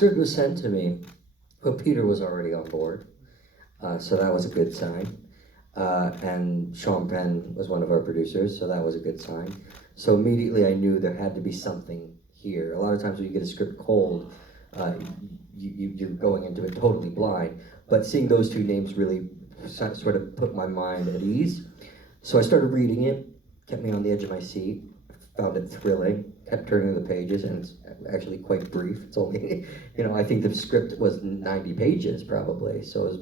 script was sent to me, but Peter was already on board, so that was a good sign. And Sean Penn was one of our producers, so that was a good sign. So immediately I knew there had to be something here. A lot of times when you get a script cold, you're going into it totally blind. But seeing those two names really sort of put my mind at ease. So I started reading it, kept me on the edge of my seat, found it thrilling, kept turning the pages, and it's actually quite brief. It's only, I think the script was 90 pages probably, so it was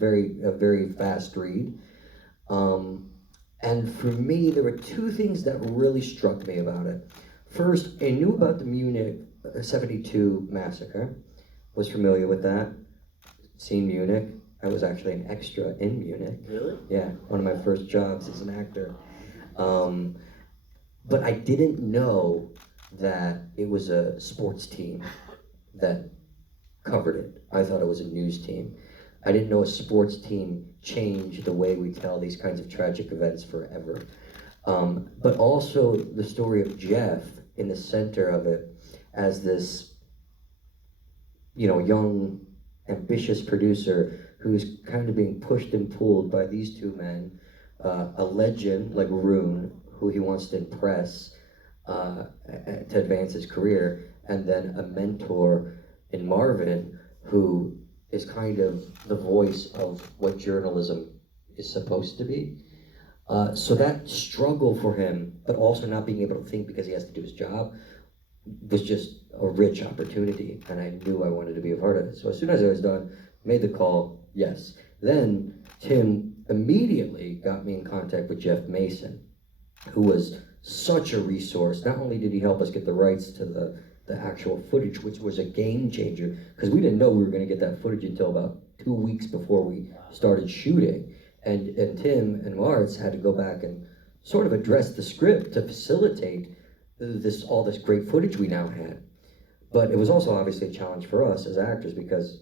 a very fast read. And for me, there were two things that really struck me about it. First, I knew about the Munich 72 massacre, was familiar with that, seen Munich. I was actually an extra in Munich. Really? Yeah, one of my first jobs as an actor. But I didn't know that it was a sports team that covered it. I thought it was a news team. I didn't know a sports team changed the way we tell these kinds of tragic events forever. But also the story of Jeff in the center of it as this, young, ambitious producer who's kind of being pushed and pulled by these two men, a legend like Rune, who he wants to impress to advance his career, and then a mentor in Marvin who is kind of the voice of what journalism is supposed to be. So that struggle for him, but also not being able to think because he has to do his job, was just a rich opportunity, and I knew I wanted to be a part of it. So as soon as I was done, made the call, yes. Then Tim immediately got me in contact with Geoff Mason, who was such a resource. Not only did he help us get the rights to the actual footage, which was a game changer, because we didn't know we were going to get that footage until about 2 weeks before we started shooting. And Tim and Lars had to go back and sort of address the script to facilitate all this great footage we now had. But it was also obviously a challenge for us as actors because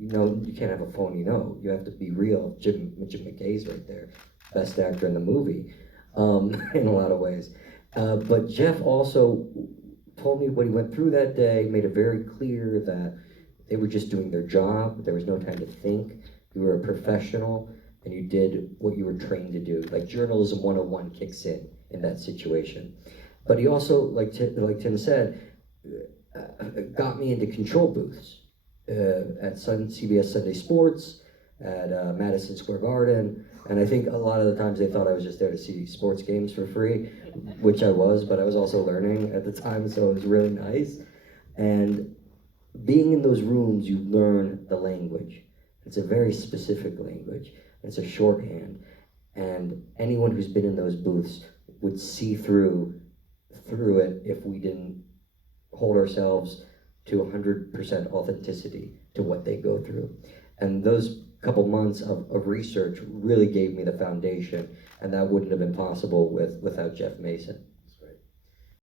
you can't have a phony note. You have to be real. Jim McKay's right there, best actor in the movie, in a lot of ways. But Jeff also told me what he went through that day, made it very clear that they were just doing their job. There was no time to think. You were a professional, and you did what you were trained to do. Like journalism 101 kicks in that situation. But he also, like Tim said, got me into control booths at CBS Sunday Sports, at Madison Square Garden, and I think a lot of the times they thought I was just there to see sports games for free, which I was, but I was also learning at the time, so it was really nice. And being in those rooms, you learn the language. It's a very specific language. It's a shorthand, and anyone who's been in those booths would see through it if we didn't hold ourselves to 100% authenticity to what they go through. And those couple months of research really gave me the foundation, and that wouldn't have been possible without Geoff Mason.